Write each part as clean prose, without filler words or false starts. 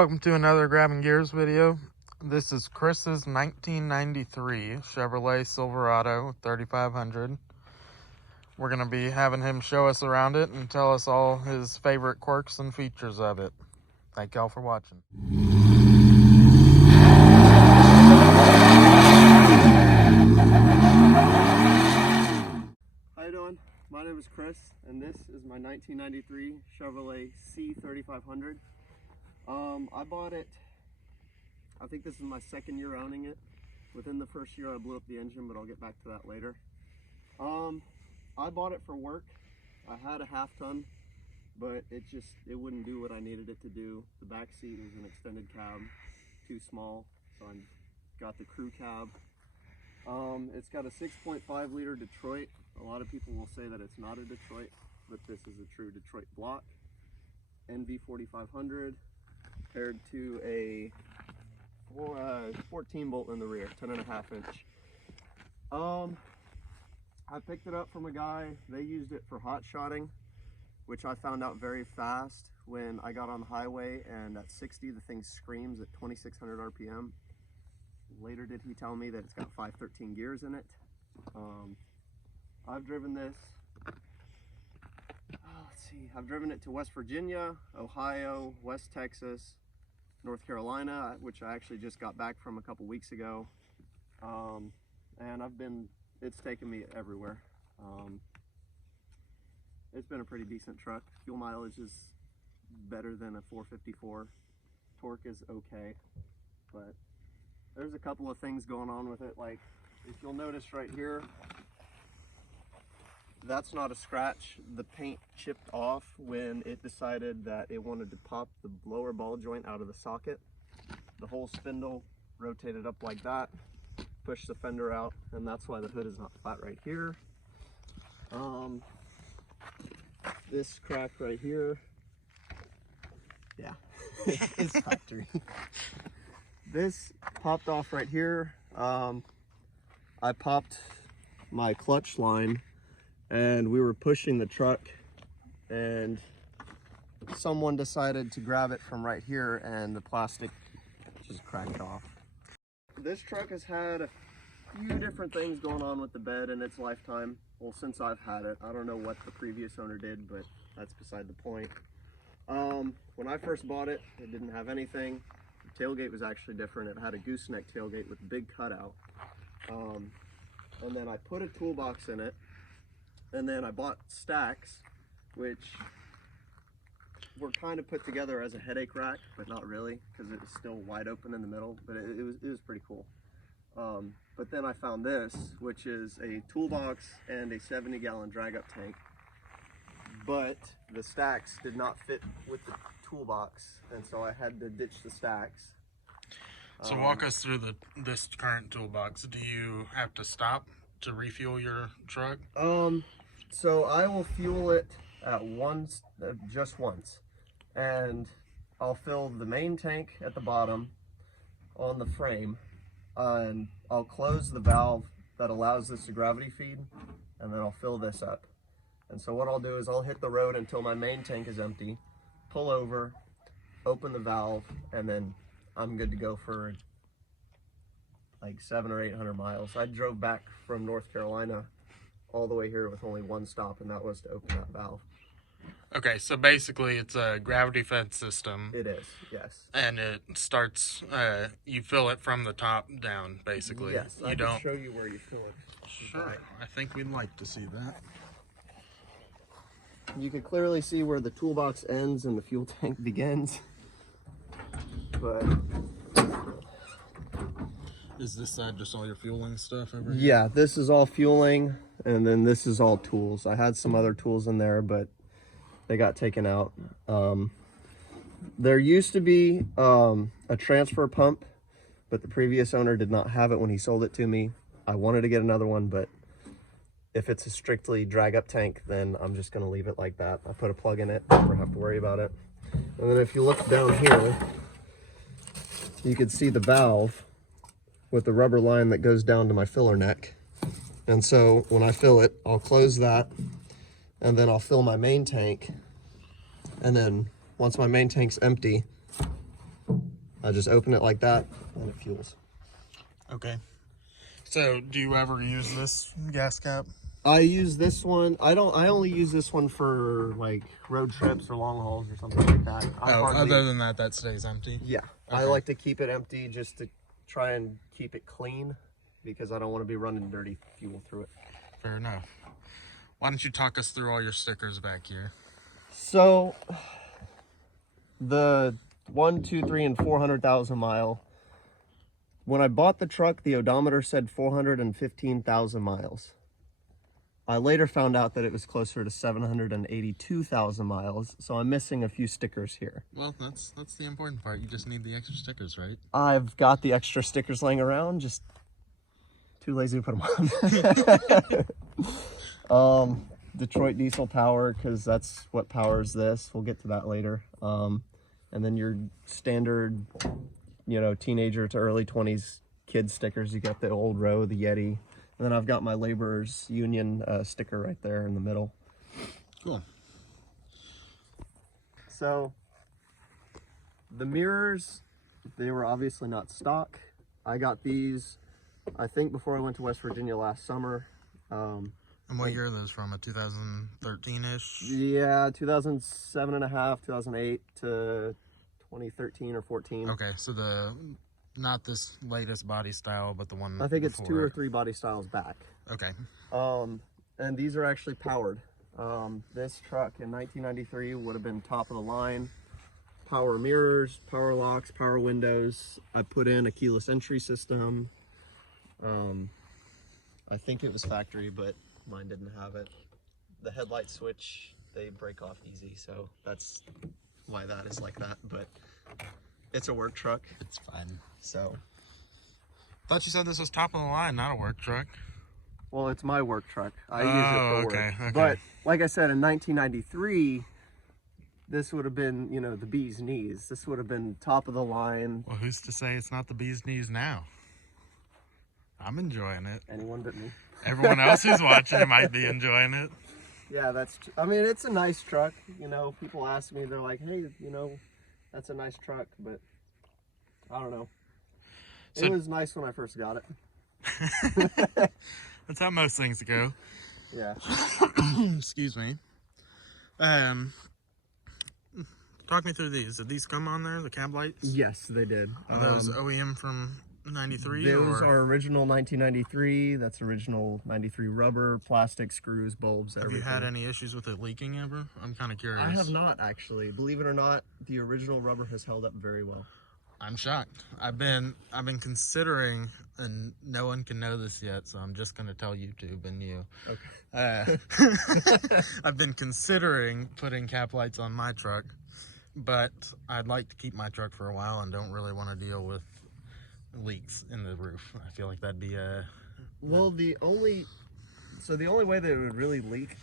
Welcome to another Grabbing Gears video. This is Chris's 1993 Chevrolet Silverado 3500. We're going to be having him show us around it and tell us all his favorite quirks and features of it. Thank y'all for watching. How you doing? My name is Chris, and this is my 1993 Chevrolet C3500. I bought it, I think this is my second year owning it. Within the first year I blew up the engine, but I'll get back to that later. I bought it for work. I had a half ton, but it wouldn't do what I needed it to do. The back seat was an extended cab, too small, so I got the crew cab. It's got a 6.5 liter Detroit. A lot of people will say that it's not a Detroit, but this is a true Detroit block. NV4500 paired to a 14 bolt in the rear, 10.5 inch. I picked it up from a guy. They used it for hot shotting, which I found out very fast when I got on the highway, and at 60 the thing screams at 2600 RPM. Later did he tell me that it's got 513 gears in it. I've driven this, I've driven it to West Virginia, Ohio, West Texas, North Carolina, which I actually just got back from a couple weeks ago. And it's taken me everywhere. It's been a pretty decent truck. Fuel mileage is better than a 454. Torque is okay, but there's a couple of things going on with it. Like, if you'll notice right here, that's not a scratch. The paint chipped off when it decided that it wanted to pop the lower ball joint out of the socket. The whole spindle rotated up like that, pushed the fender out, and that's why the hood is not flat right here. This crack right here, yeah, it's factory. This popped off right here. I popped my clutch line, and we were pushing the truck, and someone decided to grab it from right here, and the plastic just cracked off. This truck has had a few different things going on with the bed in its lifetime. Well, since I've had it. I don't know what the previous owner did, but that's beside the point. When I first bought it, it didn't have anything. The tailgate was actually different. It had a gooseneck tailgate with a big cutout. And then I put a toolbox in it, and then I bought stacks, which were kind of put together as a headache rack, but not really, because it was still wide open in the middle, but it was pretty cool. But then I found this, which is a toolbox and a 70-gallon drag-up tank, but the stacks did not fit with the toolbox, and so I had to ditch the stacks. So walk us through this current toolbox. Do you have to stop to refuel your truck? So I will fuel it at just once, and I'll fill the main tank at the bottom on the frame, and I'll close the valve that allows this to gravity feed, and then I'll fill this up. And so what I'll do is I'll hit the road until my main tank is empty, pull over, open the valve, and then I'm good to go for like 700 or 800 miles. I drove back from North Carolina all the way here with only one stop, and that was to open that valve. Okay, so basically it's a gravity fed system. It is, yes. And it starts, you fill it from the top down, basically. Yes, I can show you where you fill it. Sure, I think we'd like to see that. You can clearly see where the toolbox ends and the fuel tank begins. But is this side just all your fueling stuff over here? Yeah, this is all fueling, and then this is all tools. I had some other tools in there, but they got taken out. There used to be a transfer pump, but the previous owner did not have it when he sold it to me. I wanted to get another one, but if it's a strictly drag-up tank, then I'm just going to leave it like that. I put a plug in it, never have to worry about it. And then if you look down here, you can see the valve with the rubber line that goes down to my filler neck. And so when I fill it, I'll close that, and then I'll fill my main tank. And then once my main tank's empty, I just open it like that and it fuels. Okay. So, do you ever use this gas cap? I use this one. I only use this one for like road trips or long hauls or something like that. Other than that, that stays empty? Yeah. Okay. I like to keep it empty just to try and keep it clean because I don't want to be running dirty fuel through it. Fair enough. Why don't you talk us through all your stickers back here? So, the 1, 2, 3, and 400,000 mile. When I bought the truck, the odometer said 415,000 miles. I later found out that it was closer to 782,000 miles, so I'm missing a few stickers here. Well, that's the important part. You just need the extra stickers, right? I've got the extra stickers laying around, just too lazy to put them on. Detroit diesel power, because that's what powers this. We'll get to that later. And then your standard, teenager to early 20s kid stickers. You got the old row, the Yeti. And then I've got my laborers union sticker right there in the middle. Cool. So the mirrors, they were obviously not stock. I got these, I think, before I went to West Virginia last summer. And what year are those from? A 2013-ish? Yeah, 2007 and a half, 2008 to 2013 or 14. Okay, so not this latest body style, but the one I think it's before. 2 or 3 body styles back. Okay. And these are actually powered. This truck in 1993 would have been top of the line. Power mirrors, power locks, power windows. I put in a keyless entry system. I think it was factory, but mine didn't have it. The headlight switch, they break off easy, so that's why that is like that. But it's a work truck. It's fine. So. Thought you said this was top of the line, not a work truck. Well, it's my work truck. I use it for work. Okay. But like I said, in 1993, this would have been, the bee's knees. This would have been top of the line. Well, who's to say it's not the bee's knees now? I'm enjoying it. Anyone but me. Everyone else who's watching might be enjoying it. Yeah, I mean, it's a nice truck. People ask me, they're like, hey, that's a nice truck, but I don't know. So, it was nice when I first got it. That's how most things go. Yeah. Excuse me. Talk me through these. Did these come on there, the cab lights? Yes, they did. Are those OEM from 93? Those are original 1993. That's original 93 rubber, plastic, screws, bulbs, everything. Have you had any issues with it leaking ever? I'm kind of curious. I have not, actually. Believe it or not, the original rubber has held up very well. I'm shocked. I've been considering, and no one can know this yet, so I'm just going to tell YouTube and you. Okay. I've been considering putting cap lights on my truck, but I'd like to keep my truck for a while and don't really want to deal with leaks in the roof. I feel like that'd be a... Well, the only way that it would really leak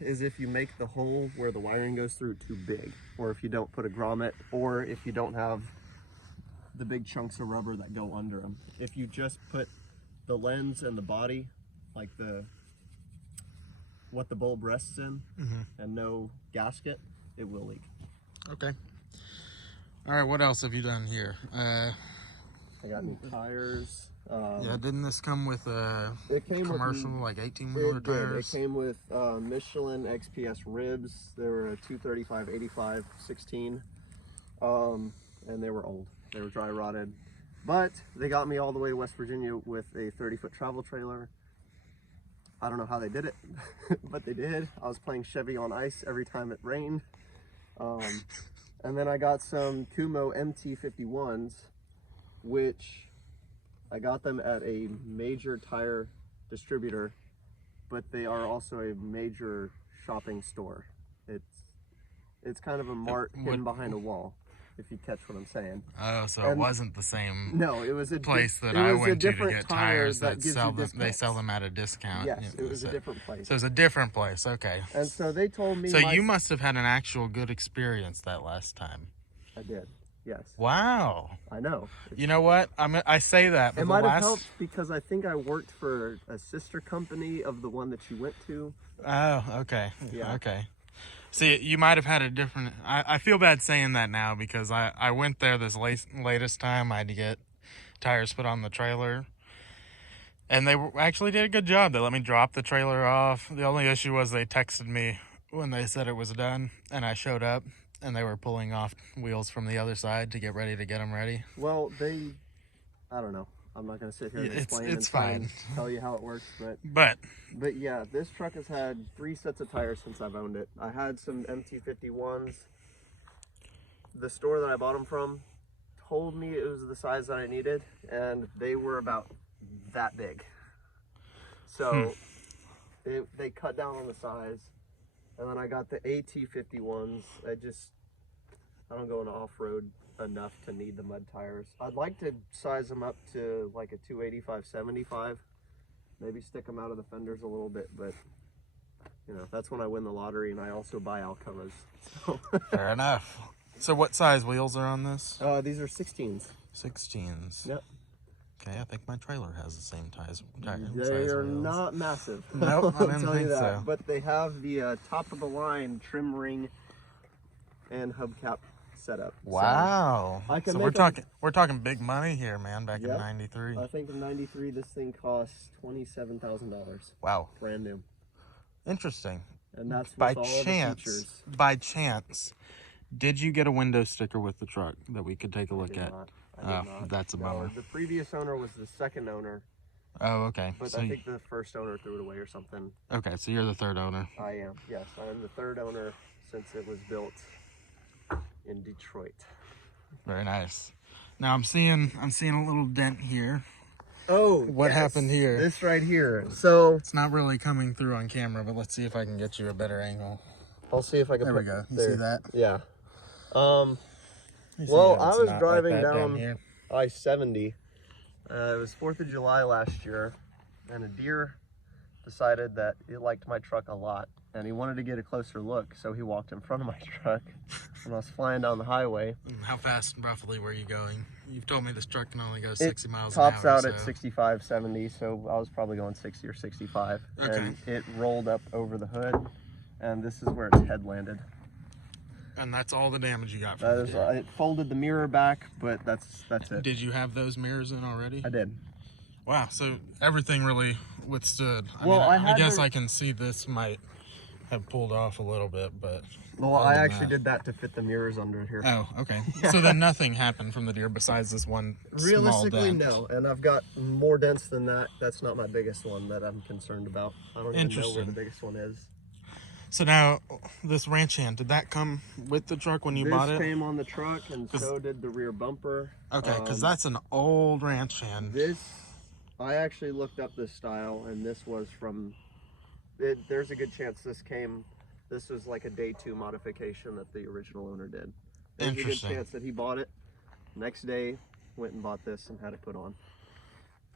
is if you make the hole where the wiring goes through too big, or if you don't put a grommet, or if you don't have the big chunks of rubber that go under them. If you just put the lens and the body, like what the bulb rests in, and no gasket, it will leak. Okay. All right, what else have you done here? I got new tires. Yeah, didn't this come with a commercial, like 18-wheeler tires? It came with Michelin XPS ribs. They were a 235, 85, 16, and they were old. They were dry rotted, but they got me all the way to West Virginia with a 30-foot travel trailer. I don't know how they did it, but they did. I was playing Chevy on ice every time it rained. And then I got some Kumo MT51s, which I got them at a major tire distributor, but they are also a major shopping store. It's kind of a mart hidden behind a wall, if you catch what I'm saying. Oh, so it wasn't the same. No, it was a place that I went to get tires that sell them. They sell them at a discount. Yes, it was a different place. So it was a different place. Okay. And so they told me. So you must have had an actual good experience that last time. I did. Yes. Wow. I know. You know what? I say that. But it might have helped because I think I worked for a sister company of the one that you went to. Oh, okay. Yeah. Okay. See, you might have had a different... I feel bad saying that now because I went there this latest time. I had to get tires put on the trailer. And they actually did a good job. They let me drop the trailer off. The only issue was they texted me when they said it was done. And I showed up and they were pulling off wheels from the other side to get ready to get them ready. Well, I don't know. I'm not going to sit here and explain it's try fine. and tell you how it works, But yeah, this truck has had 3 sets of tires since I've owned it. I had some MT51s. The store that I bought them from told me it was the size that I needed, and they were about that big. So they cut down on the size, and then I got the AT51s. I don't go into off-road enough to need the mud tires. I'd like to size them up to like a 285/75, maybe stick them out of the fenders a little bit, but you know, that's when I win the lottery, and I also buy Alcoas. So. Fair enough. So what size wheels are on this? These are 16s. 16s. Yep. Okay, I think my trailer has the same tire They are not massive. Nope, I I'll didn't tell you think that. so. But they have the top of the line trim ring and hubcap setup. Wow. So we're talking big money here, man. Back in '93. I think in '93 this thing cost $27,000. Wow. Brand new. Interesting. And that's with By all the features. By chance, did you get a window sticker with the truck that we could take a look at? I did not. That's a bummer. The previous owner was the second owner. Oh, okay. But So I think the first owner threw it away or something. okay, so you're the third owner. I am, yes. I'm the third owner since it was built in Detroit. Very nice. Now I'm seeing a little dent here. Oh, what happened here? This right here. So it's not really coming through on camera, but let's see if I can get you a better angle. I'll see if I can. There we go. You see that? Yeah. Well, I was driving down I-70. It was 4th of July last year, and a deer decided that he liked my truck a lot, and he wanted to get a closer look, so he walked in front of my truck, and I was flying down the highway. How fast roughly were you going? You've told me this truck can only go 60 miles an hour. It tops out at 65, 70, so I was probably going 60 or 65. Okay. And it rolled up over the hood, and this is where its head landed. And that's all the damage you got from it. It folded the mirror back, but that's it. Did you have those mirrors in already? I did. Wow, so everything really withstood. I guess I can see this might have pulled off a little bit, but... Well, I actually did that to fit the mirrors under here. Oh, okay. So then nothing happened from the deer besides this one small dent? Realistically, no. And I've got more dents than that. That's not my biggest one that I'm concerned about. I don't even know where the biggest one is. So now, this ranch hand, did that come with the truck when you bought it? This came on the truck, and so did the rear bumper. Okay, because that's an old ranch hand. I actually looked up this style, and this was from, there's a good chance this was like a day 2 modification that the original owner did. There's a good chance that he bought it, next day went and bought this and had it put on.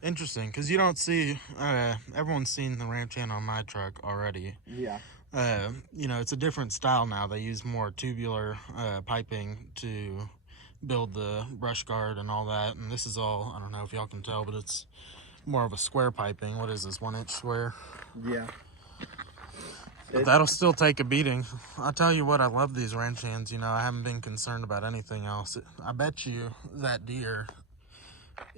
Interesting, because you don't see, everyone's seen the ranch hand on my truck already. Yeah. You know, it's a different style now. They use more tubular piping to build the brush guard and all that. And this is all, I don't know if y'all can tell, but it's more of a square piping. What is this, 1-inch square? Yeah. But that'll still take a beating. I'll tell you what, I love these ranch hands. You know, I haven't been concerned about anything else. I bet you that deer,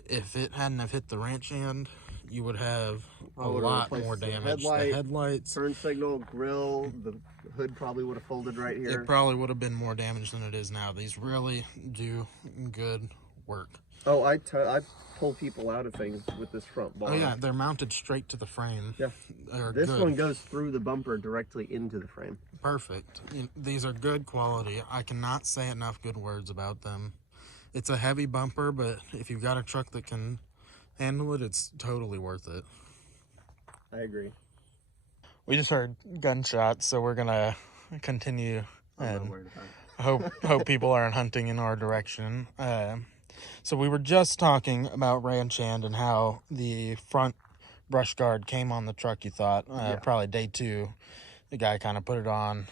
if it hadn't have hit the ranch hand, you would have a lot more damage. The headlights, turn signal, grill, the hood probably would have folded right here. It probably would have been more damage than it is now. These really do good work. Oh, I pull people out of things with this front bar. Oh yeah, they're mounted straight to the frame. Yeah. This one goes through the bumper directly into the frame. Perfect. These are good quality. I cannot say enough good words about them. It's a heavy bumper, but if you've got a truck that can handle it, it's totally worth it. I agree. We just heard gunshots, so we're gonna continue and hope people aren't hunting in our direction. So we were just talking about ranch hand and how the front brush guard came on the truck. You thought probably day 2, the guy kind of put it on.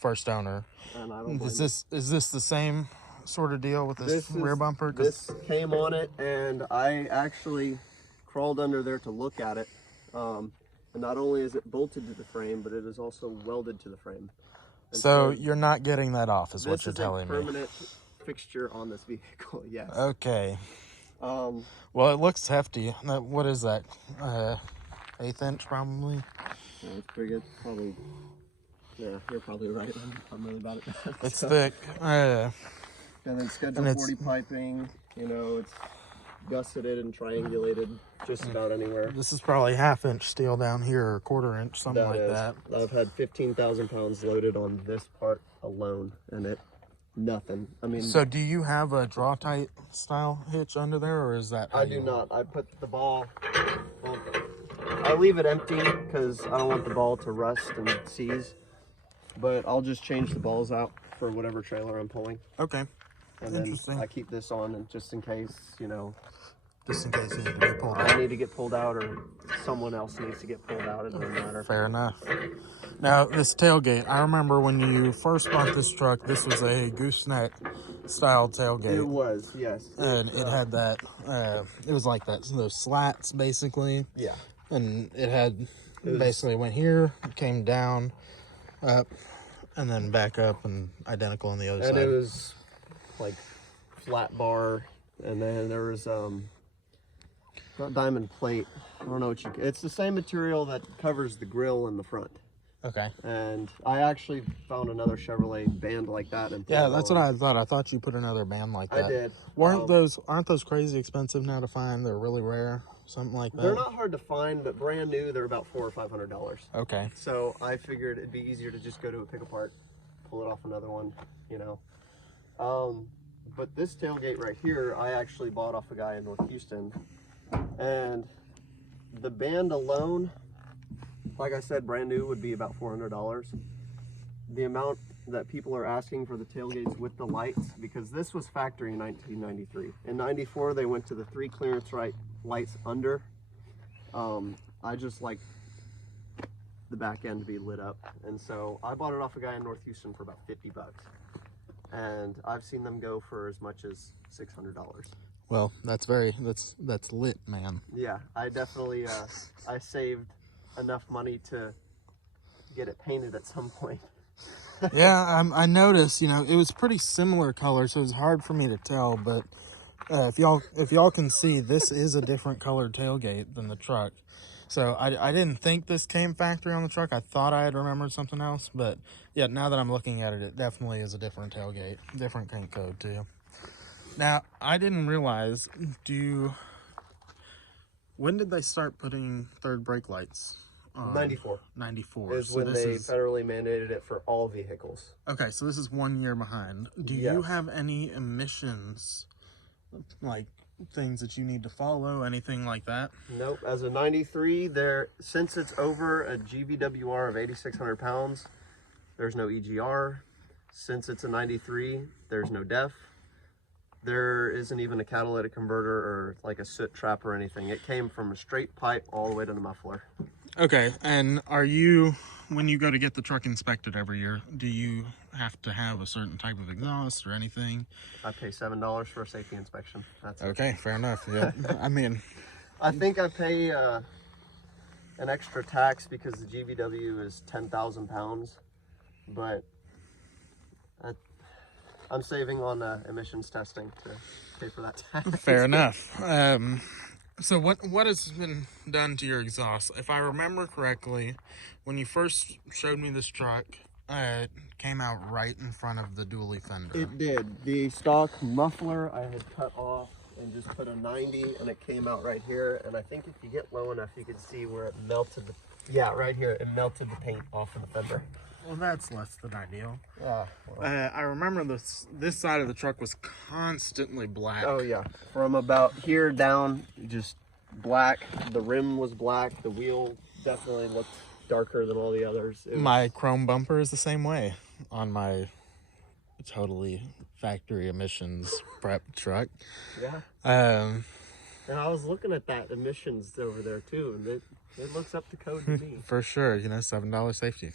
First owner. And I don't is this the same sort of deal with this rear bumper? This came on it, and I actually crawled under there to look at it. And not only is it bolted to the frame, but it is also welded to the frame. And So you're not getting that off, is what you're telling me. This is a permanent fixture on this vehicle, yes. Okay. Um, Well, it looks hefty. What is that? 1/8 inch, probably? yeah, it's pretty good. Probably, yeah, you're probably right. I'm really bad at that. It's so. thick. And then Schedule 40 piping, you know, it's gusseted and triangulated just about anywhere. This is probably 1/2 inch steel down here, or 1/4 inch, something like that. I've had 15,000 pounds loaded on this part alone, and nothing. I mean, so do you have a draw tight style hitch under there, or is that? I do not. I put the ball. Well, I leave it empty because I don't want the ball to rust and seize. But I'll just change the balls out for whatever trailer I'm pulling. Okay. And then I keep this on, and just in case, you know, just in case you need to be pulled out. I need to get pulled out, or someone else needs to get pulled out. It doesn't matter. Fair enough. Now, this tailgate, I remember when you first bought this truck, this was a gooseneck style tailgate. It was, yes. And it had that, it was like that, those slats, basically. Yeah. And it basically went here, came down, up, and then back up, and identical on the other side. And it was like flat bar, and then there was diamond plate. I don't know what it's the same material that covers the grill in the front. Okay. And I actually found another Chevrolet band like that. And yeah, that's what I thought. I thought you put another band like that. I did. Aren't those crazy expensive now to find? They're really rare, something like that. They're not hard to find, but brand new, they're about $400 or $500. Okay. So I figured it'd be easier to just go to a pick apart, pull it off another one, you know. But this tailgate right here, I actually bought off a guy in North Houston, and the band alone, like I said, brand new would be about $400. The amount that people are asking for the tailgates with the lights, because this was factory in 1993. In 94, they went to the 3 clearance lights under. I just like the back end to be lit up, and so I bought it off a guy in North Houston for about $50, and I've seen them go for as much as $600. Well, that's lit, man. Yeah, I definitely I saved enough money to get it painted at some point. Yeah, I noticed, you know, it was pretty similar color, so it was hard for me to tell, but if y'all can see, this is a different colored tailgate than the truck. So I didn't think this came factory on the truck. I thought I had remembered something else, but yeah, now that I'm looking at it, it definitely is a different tailgate, different paint code too. Now, I didn't realize, when did they start putting third brake lights on? 94. 94. Is when they federally mandated it for all vehicles. Okay, so this is 1 year behind. Do you have any emissions, like things that you need to follow, anything like that? Nope. As a 93, since it's over a GVWR of 8,600 pounds, there's no EGR. Since it's a 93, there's no DEF. There isn't even a catalytic converter or like a soot trap or anything. It came from a straight pipe all the way to the muffler. Okay, and when you go to get the truck inspected every year, do you have to have a certain type of exhaust or anything? I pay $7 for a safety inspection. That's okay, it. Fair enough. Yeah, I mean, I think I pay an extra tax because the GVW is 10,000 pounds, but I'm saving on emissions testing to pay for that tax. Fair enough. So what has been done to your exhaust? If I remember correctly, when you first showed me this truck, it came out right in front of the dually fender. It did. The stock muffler I had cut off and just put a 90, and it came out right here. And I think if you get low enough, you can see where it melted. Right here, it melted the paint off of the fender. Well, that's less than ideal. Yeah. Well. I remember this side of the truck was constantly black. Oh yeah, from about here down, just black. The rim was black. The wheel definitely looked darker than all the others. My chrome bumper is the same way on my totally factory emissions prep truck. Yeah. And I was looking at that emissions over there too, and it looks up to code to me. For sure, $7 safety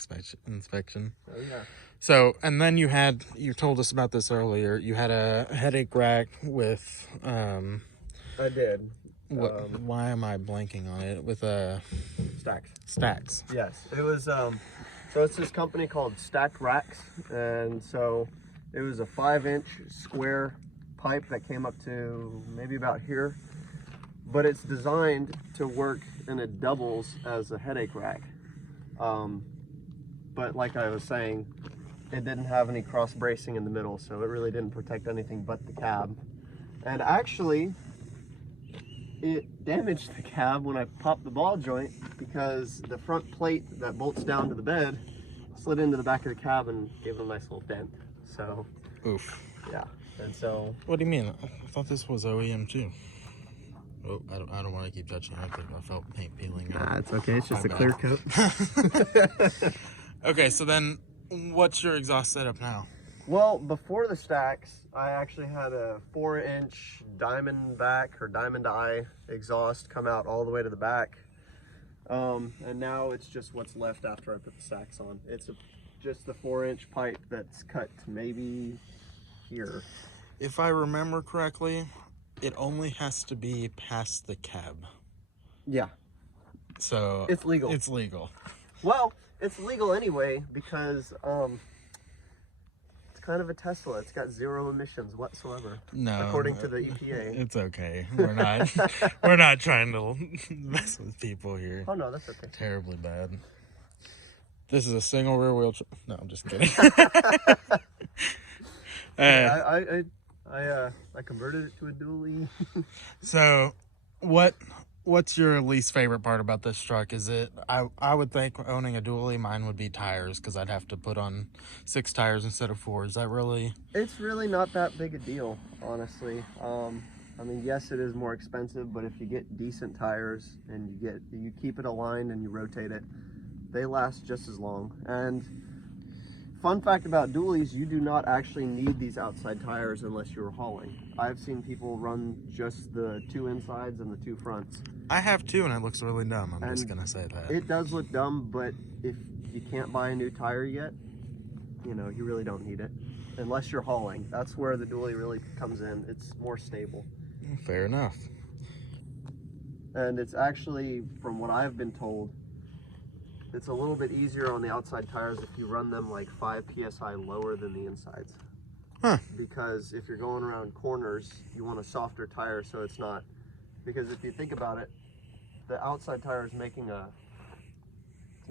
inspection. Oh yeah. So, and then you told us about this earlier. You had a headache rack with I did. Why am I blanking on it? With Stacks. Stacks. Yes, it was So it's this company called Stacked Racks, and so it was a 5-inch square pipe that came up to maybe about here, but it's designed to work and it doubles as a headache rack. But like I was saying, it didn't have any cross bracing in the middle, so it really didn't protect anything but the cab. And actually, it damaged the cab when I popped the ball joint, because the front plate that bolts down to the bed slid into the back of the cab and gave it a nice little dent. So, oof. Yeah, and so... What do you mean? I thought this was OEM too. Oh, I don't want to keep touching it. I felt paint peeling. Nah, it's okay. It's just a clear coat. Okay, so then what's your exhaust setup now? Well, before the stacks, I actually had a 4-inch diamond back or diamond eye exhaust come out all the way to the back. And now it's just what's left after I put the stacks on. It's just the 4-inch pipe that's cut maybe here. If I remember correctly, it only has to be past the cab. Yeah. So it's legal. It's legal. Well, it's legal anyway because it's kind of a Tesla. It's got 0 emissions whatsoever. No, according to the EPA. It's okay. We're not trying to mess with people here. Oh no, that's okay. Terribly bad. This is a single rear wheel. No, I'm just kidding. Yeah, I converted it to a dually. So, what's your least favorite part about this truck? Is it, I would think owning a dually, mine would be tires, because I'd have to put on 6 tires instead of 4. Is that really? It's really not that big a deal, honestly. I mean, yes, it is more expensive, but if you get decent tires and you keep it aligned and you rotate it, they last just as long. And fun fact about dualies, you do not actually need these outside tires unless you're hauling. I've seen people run just the 2 insides and the 2 fronts. I have 2 and it looks really dumb. I'm just gonna say that. It does look dumb, but if you can't buy a new tire yet, you know, you really don't need it. Unless you're hauling. That's where the dually really comes in. It's more stable. Fair enough. And it's actually, from what I've been told, it's a little bit easier on the outside tires if you run them like 5 psi lower than the insides. Huh. Because if you're going around corners, you want a softer tire so it's not, because if you think about it, the outside tire is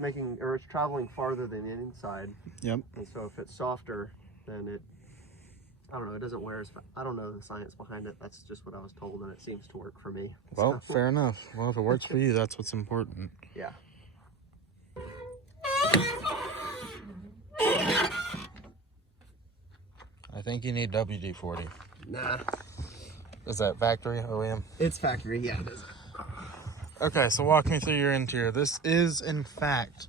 it's traveling farther than the inside. Yep. And so if it's softer, then I don't know, it doesn't wear as fast. I don't know the science behind it. That's just what I was told, and it seems to work for me. Well, fair enough. Well, if it works for you, that's what's important. Yeah. I think you need WD-40. Nah. Is that factory OEM? It's factory, yeah, it is. Okay, so walk me through your interior. This is, in fact,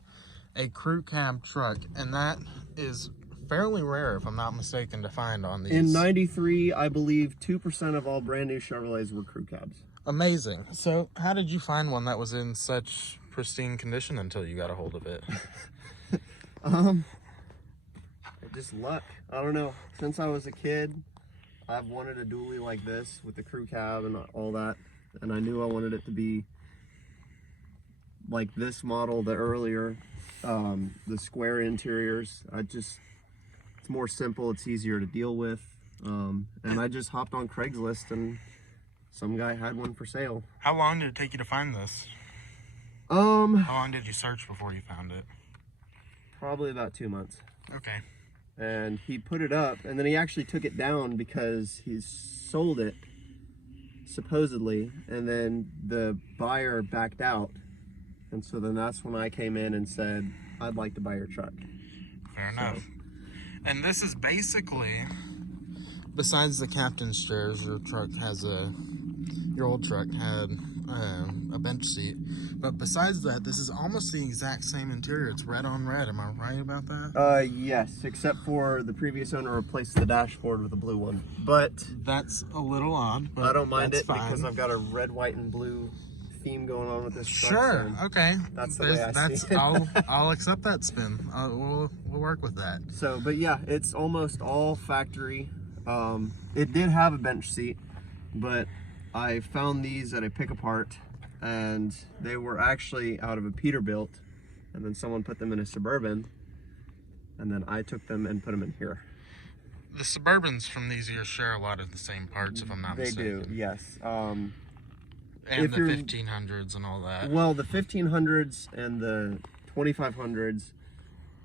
a crew cab truck, and that is fairly rare, if I'm not mistaken, to find on these. In '93, I believe 2% of all brand new Chevrolets were crew cabs. Amazing. So how did you find one that was in such pristine condition until you got a hold of it? Just luck. I don't know. Since I was a kid, I've wanted a dually like this with the crew cab and all that, and I knew I wanted it to be like this model, the earlier, the square interiors. It's more simple, it's easier to deal with, and I just hopped on Craigslist and some guy had one for sale. How long did it take you to find this? How long did you search before you found it? Probably about 2 months. Okay. And he put it up, and then he actually took it down because he sold it, supposedly, and then the buyer backed out. And so then that's when I came in and said, I'd like to buy your truck. Fair enough. And this is basically, besides the captain's chairs, your old truck had a bench seat. But besides that, this is almost the exact same interior. It's red on red. Am I right about that? Yes, except for the previous owner replaced the dashboard with a blue one. But that's a little odd, but I don't mind it fine. because I've got a red, white, and blue theme going on with this truck. Sure. So okay. That's the way I see it. I'll accept that spin. We'll work with that. So, but yeah, it's almost all factory. It did have a bench seat, but I found these at a pick apart, and they were actually out of a Peterbilt, and then someone put them in a Suburban, and then I took them and put them in here. The Suburbans from these years share a lot of the same parts, if I'm not mistaken. They do, yes. And the 1500s and all that. Well, the 1500s and the 2500s,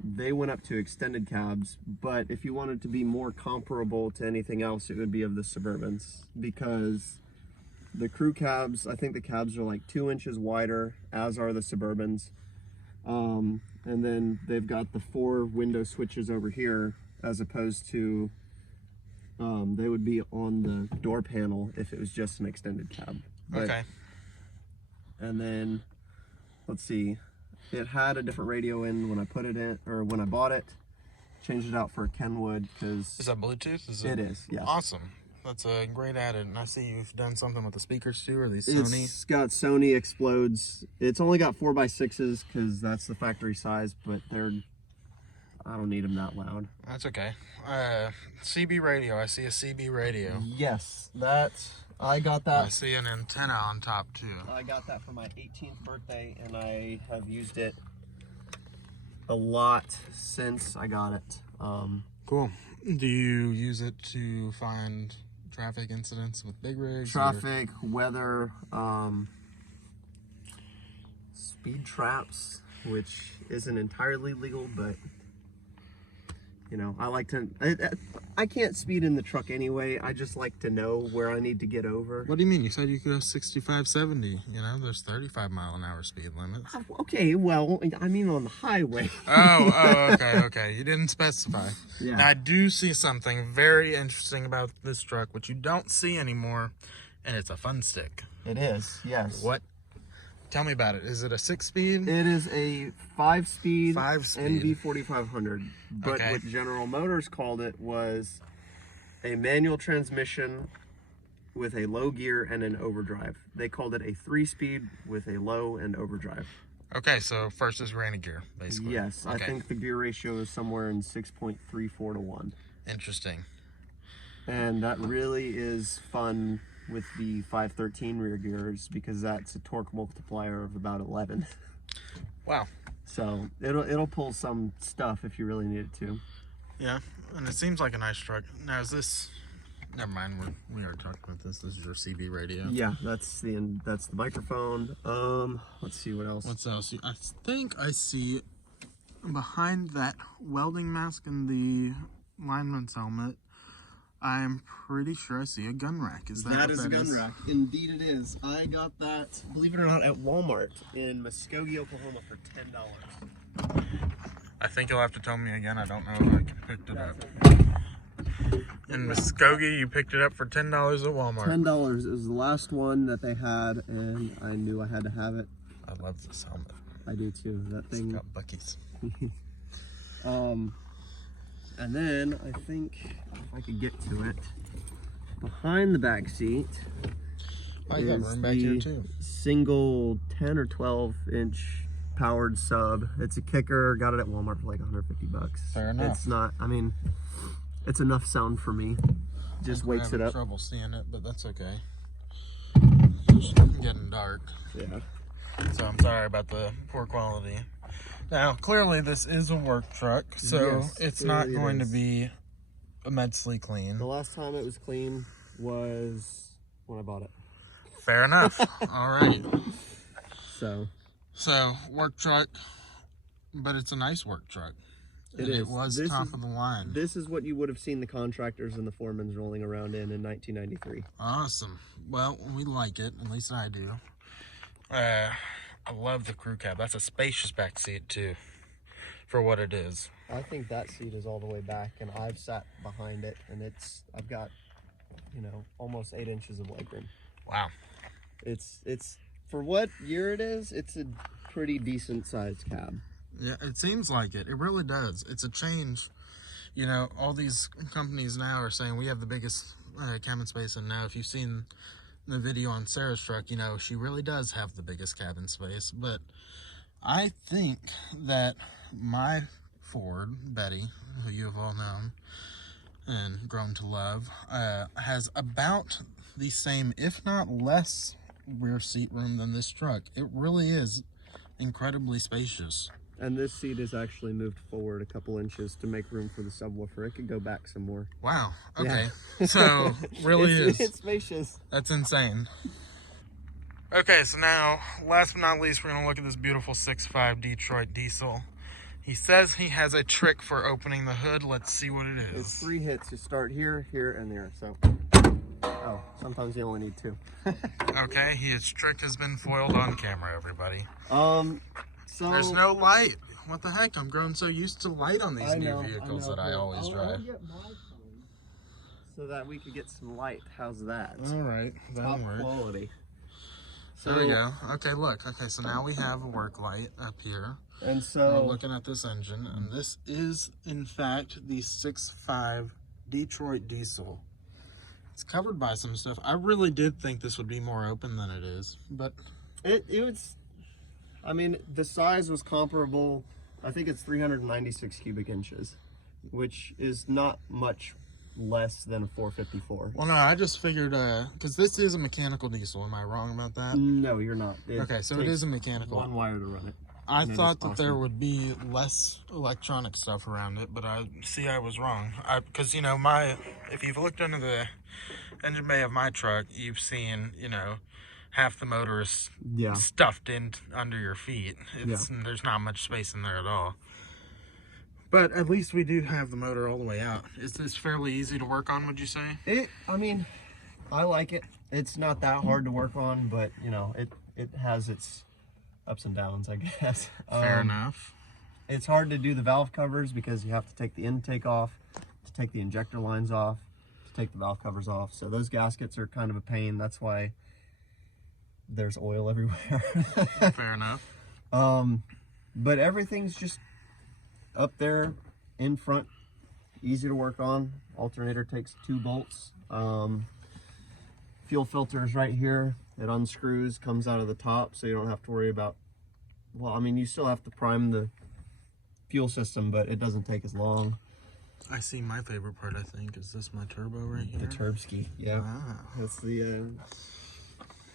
they went up to extended cabs, but if you wanted to be more comparable to anything else, it would be of the Suburbans, because the crew cabs, I think the cabs are like 2 inches wider, as are the Suburbans. And then they've got the 4 window switches over here, as opposed to they would be on the door panel if it was just an extended cab. But, okay. And then, let's see, it had a different radio in when I put it in, or when I bought it. Changed it out for a Kenwood because... Is that Bluetooth? It is, yes. Awesome. That's a great added. And I see you've done something with the speakers too, or these Sony? It's got Sony Explodes. It's only got 4x6s because that's the factory size, but I don't need them that loud. That's okay. CB radio. I see a CB radio. Yes, I got that. I see an antenna on top too. I got that for my 18th birthday, and I have used it a lot since I got it. Cool. Do you use it to find traffic incidents with big rigs? Traffic, weather, speed traps, which isn't entirely legal, but you know, I like to, I can't speed in the truck anyway. I just like to know where I need to get over. What do you mean? You said you could go 65, 70. You know, there's 35-mile-an-hour speed limits. Okay, well, I mean on the highway. Okay. You didn't specify. Yeah. Now, I do see something very interesting about this truck, which you don't see anymore, and it's a fun stick. It is, yes. What? Tell me about it. Is it a 6-speed? It is a 5-speed 5-speed NV 4500, but Okay. what General Motors called it was a manual transmission with a low gear and an overdrive. They called it a 3-speed with a low and overdrive. Okay, so first is granny gear, basically. Yes, Okay. I think the gear ratio is somewhere in 6.34 to 1. Interesting. And that really is fun with the 513 rear gears because that's a torque multiplier of about 11. Wow. So it'll pull some stuff if you really need it to. Yeah, and it seems like a nice truck. Now, is this... Never mind, we already talked about this. This is your CB radio. Yeah, that's the microphone. Let's see what else. What's else? I think I see behind that welding mask and the lineman's helmet, I'm pretty sure I see a gun rack. Is that That what is that a gun rack. Indeed it is. I got that, believe it or not, at Walmart in Muskogee, Oklahoma for $10. I think you'll have to tell me again. I don't know if I picked it up. In Muskogee, you picked it up for $10 at Walmart. $10. It was the last one that they had, and I knew I had to have it. I love this helmet. I do too. That It's thing. got Bucky's. And then I think if I could get to it, behind the back seat. Oh, you got room back here too. Single 10 or 12 inch powered sub. It's a kicker. Got it at Walmart for like 150 bucks. Fair enough. It's not, I mean, it's enough sound for me. Just wakes it up. Trouble seeing it, but that's okay. It's getting dark. Yeah. So I'm sorry about the poor quality. Now, clearly this is a work truck, so Yes, it's not clearly it going to is. be immensely clean. The last time it was clean was when I bought it. Fair enough. All right. So work truck, but it's a nice work truck. It And is. It was This top is- of the line. this is what you would have seen the contractors and the foremans rolling around in 1993. Awesome. Well, we like it. At least I do. I love the crew cab. That's a spacious back seat too, for what it is. I think that seat is all the way back, and I've sat behind it, and I've got, you know, almost 8 inches of legroom. Wow. It's for what year it is, it's a pretty decent sized cab. Yeah, it seems like it. It really does. It's a change. You know, all these companies now are saying we have the biggest cabin space, and now if you've seen the video on Sarah's truck, you know, she really does have the biggest cabin space. But I think that my Ford, Betty, who you have all known and grown to love, has about the same, if not less, rear seat room than this truck. It really is incredibly spacious. And this seat is actually moved forward a couple inches to make room for the subwoofer. It could go back some more. Wow. Okay. Yeah. So really it's spacious. That's insane. Okay, so now, last but not least, we're going to look at this beautiful 6.5 Detroit diesel. He says he has a trick for opening the hood. Let's see what it is. It's 3 hits. You start here, here, and there. So, oh, sometimes you only need 2. Okay, his trick has been foiled on camera, everybody. So there's no light. What the heck? I'm growing so used to light on these new vehicles that I always drive. So that we could get some light. How's that? All right, that'll work. Quality. So, there we go. Okay, look. Okay, so now we have a work light up here. And so we're looking at this engine, and this is, in fact, the 6.5 Detroit diesel. It's covered by some stuff. I really did think this would be more open than it is, but it was. I mean, the size was comparable. I think it's 396 cubic inches, which is not much less than a 454. Well, no, I just figured, because this is a mechanical diesel. Am I wrong about that? No, you're not. Okay, so it is a mechanical. One wire to run it. I thought that there would be less electronic stuff around it, but I was wrong. Because, you know, if you've looked under the engine bay of my truck, you've seen, you know, half the motor is stuffed in under your feet. There's not much space in there at all. But at least we do have the motor all the way out. Is this fairly easy to work on, would you say? I mean, I like it. It's not that hard to work on, but, you know, it has its ups and downs, I guess. Fair enough. It's hard to do the valve covers because you have to take the intake off, to take the injector lines off, to take the valve covers off. So those gaskets are kind of a pain. That's why there's oil everywhere. Fair enough. But everything's just up there in front, easy to work on. Alternator takes 2 bolts. Fuel filter is right here. It unscrews, comes out of the top, so you don't have to worry about, well, I mean, you still have to prime the fuel system, but it doesn't take as long. I see my favorite part, I think. Is this my turbo right here? The turbski, yeah. Wow.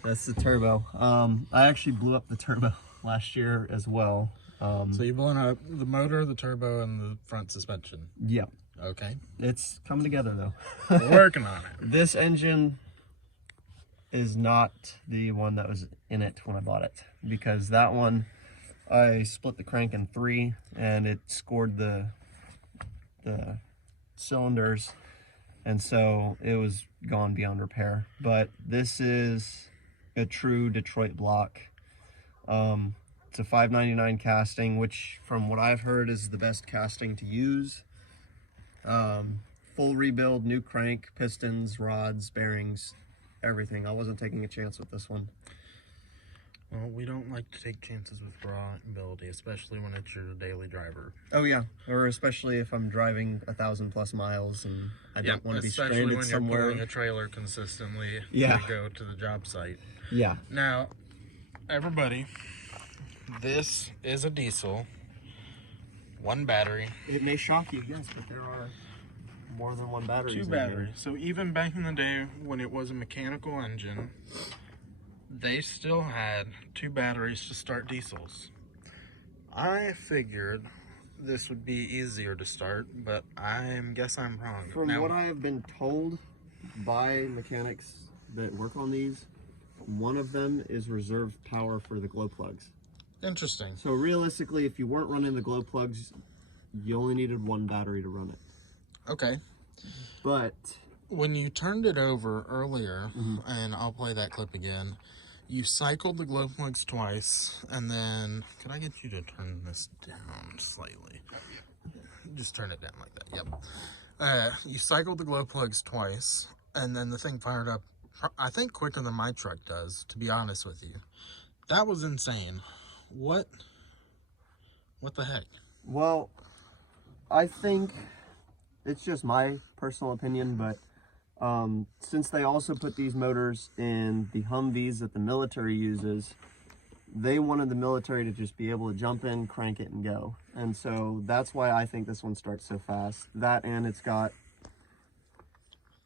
That's the turbo. I actually blew up the turbo last year as well. So you've blown up the motor, the turbo, and the front suspension? Yeah. Okay. It's coming together, though. We're working on it. This engine is not the one that was in it when I bought it, because that one, I split the crank in 3 and it scored the cylinders, and so it was gone beyond repair. But this is a true Detroit block. It's a 599 casting, which from what I've heard is the best casting to use. Full rebuild, new crank, pistons, rods, bearings, everything. I wasn't taking a chance with this one. Well, we don't like to take chances with reliability, especially when it's your daily driver. Oh yeah, or especially if I'm driving 1,000+ miles and I don't want to be stranded somewhere. Especially when you're pulling a trailer consistently to go to the job site. Yeah. Now, everybody, this is a diesel, 1 battery. It may shock you, yes, but there are more than 1 battery. 2 batteries. So even back in the day when it was a mechanical engine, they still had 2 batteries to start diesels. I figured this would be easier to start, but I guess I'm wrong. From what I have been told by mechanics that work on these, one of them is reserve power for the glow plugs. Interesting. So realistically, if you weren't running the glow plugs, you only needed 1 battery to run it. Okay. But when you turned it over earlier, and I'll play that clip again, you cycled the glow plugs twice, and then, could I get you to turn this down slightly? Just turn it down like that, yep. You cycled the glow plugs twice, and then the thing fired up, I think quicker than my truck does, to be honest with you. That was insane. What the heck? Well, I think it's just my personal opinion, but since they also put these motors in the Humvees that the military uses, they wanted the military to just be able to jump in, crank it, and go. And so that's why I think this one starts so fast. That, and it's got,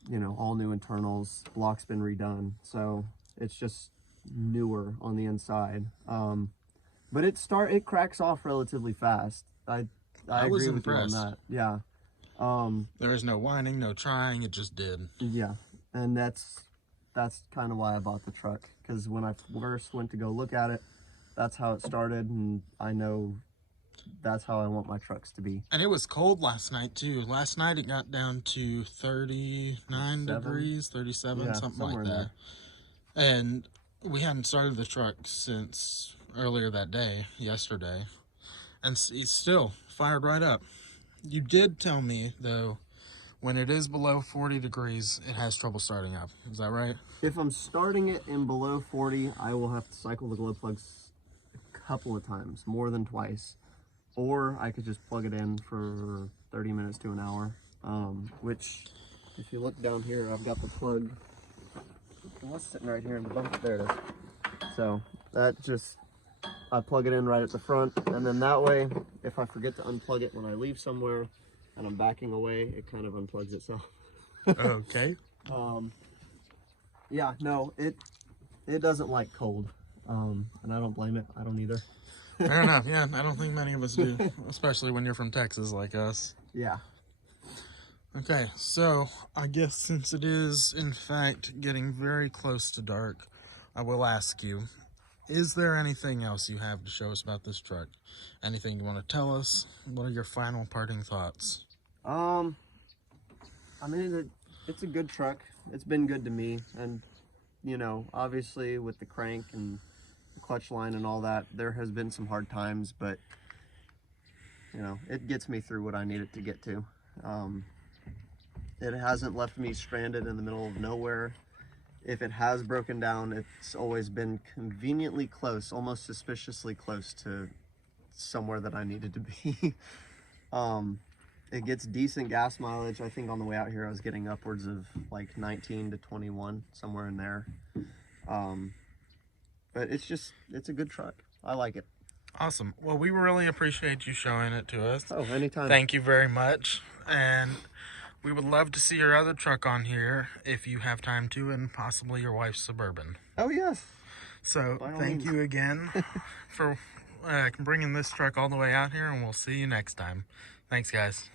you know, all new internals, block's been redone, so it's just newer on the inside. But it cracks off relatively fast. I was agree with you on impressed. that. Yeah. There was no whining, no trying. It just did. Yeah, and that's kind of why I bought the truck, because when I first went to go look at it, that's how it started, and I know that's how I want my trucks to be. And it was cold last night too. Last night it got down to 39 degrees, 37, Yeah, something somewhere like in that. And we hadn't started the truck since earlier that day, yesterday. And it's still fired right up. You did tell me, though, when it is below 40 degrees, it has trouble starting up. Is that right? If I'm starting it in below 40, I will have to cycle the glow plugs a couple of times, more than twice. Or I could just plug it in for 30 minutes to an hour, which, if you look down here, I've got the plug. What's sitting right here in the bump? There it is. So that just, I plug it in right at the front, and then that way, if I forget to unplug it when I leave somewhere and I'm backing away, it kind of unplugs itself. Okay. Yeah, no, it doesn't like cold, and I don't blame it. I don't either. Fair enough. Yeah, I don't think many of us do, especially when you're from Texas like us. Yeah. Okay, so I guess since it is, in fact, getting very close to dark, I will ask you, is there anything else you have to show us about this truck? Anything you want to tell us? What are your final parting thoughts? I mean, it's a good truck. It's been good to me, and you know, obviously with the crank and the clutch line and all that, there has been some hard times, but you know, it gets me through what I need it to get to. It hasn't left me stranded in the middle of nowhere. If it has broken down, it's always been conveniently close, almost suspiciously close to somewhere that I needed to be. It gets decent gas mileage. I think on the way out here I was getting upwards of like 19 to 21, somewhere in there. But it's a good truck. I like it. Awesome. Well, we really appreciate you showing it to us. Oh, anytime. Thank you very much. And we would love to see your other truck on here if you have time to, and possibly your wife's Suburban. Oh, yes. So By all thank means. you again for bringing this truck all the way out here, and we'll see you next time. Thanks, guys.